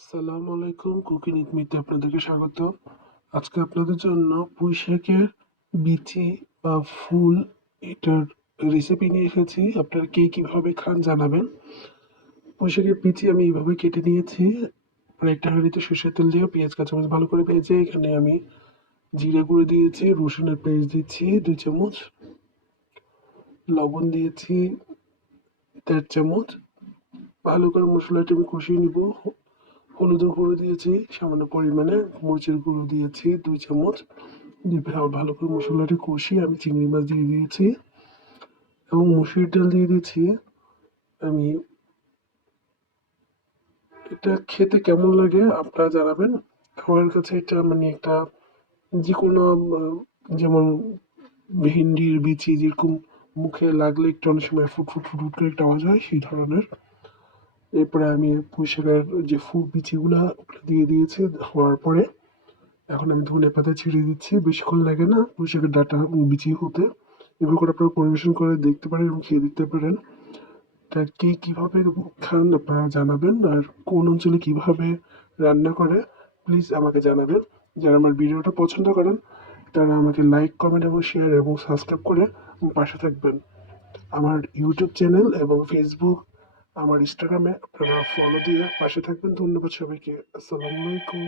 আসসালামু আলাইকুম, cooking with মিতে আপনাদেরকে স্বাগত। আজকে আপনাদের জন্য পুঁই শাকের বিচি বা ফুল এটার রেসিপি নিয়ে এসেছি। আপনারা কে কিভাবে খান জানাবেন। পুঁই শাকের বিচি আমি এইভাবে কেটে নিয়েছি। একটা হাঁড়িতে সরষের তেল দিয়ে পেঁয়াজ কাঁচামরিচ ভালো করে ভেজে এখানে আমি জিরে গুঁড়ো দিয়েছি, রসুনের পেস্ট দিচ্ছি 2 চামচ, লবণ দিয়েছি 1.5 চামচ। ভালো করে মশলাটা আমি কষিয়ে নিব। হলুদের গুঁড়ো দিয়েছি সামান্য পরিমাণে, মরিচের গুঁড়ো দিয়েছি 2 চামচ। দিয়ে ভালো করে মশলাটি কষিয়ে আমি চিংড়ি মাছ দিয়ে দিয়েছি এবং মসুর ডাল দিয়ে দিয়েছি। আমি এটা খেতে কেমন লাগে আপনারা জানাবেন। আমার কাছে এটা মানে একটা যে কোনো যেমন ভেন্ডির বিচি যেরকম মুখে লাগলে একটু অনেক সময় ফুট ফুট ফুট ফুট করে একটা আওয়াজ হয়, সেই ধরনের। এরপরে আমি পুঁই শাকের যে বিচিগুলা ওগুলো দিয়ে দিয়েছি। হওয়ার পরে এখন আমি ধনেপাতা ছিঁড়ে দিচ্ছি। বেশিক্ষণ লাগে না পুঁই শাকের ডাঁটা বিচি হতে। এভাবে করে আপনারা পরিবেশন করে দেখতে পারেন এবং খেয়ে দেখতে পারেন। তা কে কীভাবে খান আপনারা জানাবেন, আর কোন অঞ্চলে কীভাবে রান্না করে প্লিজ আমাকে জানাবেন। যারা আমার ভিডিওটা পছন্দ করেন তারা আমাকে লাইক, কমেন্ট এবং শেয়ার এবং সাবস্ক্রাইব করে পাশে থাকবেন। আমার ইউটিউব চ্যানেল এবং ফেসবুক, আমার ইনস্টাগ্রামে আপনারা ফলো দিয়ে পাশে থাকবেন। ধন্যবাদ সবাইকে। আসসালামু আলাইকুম।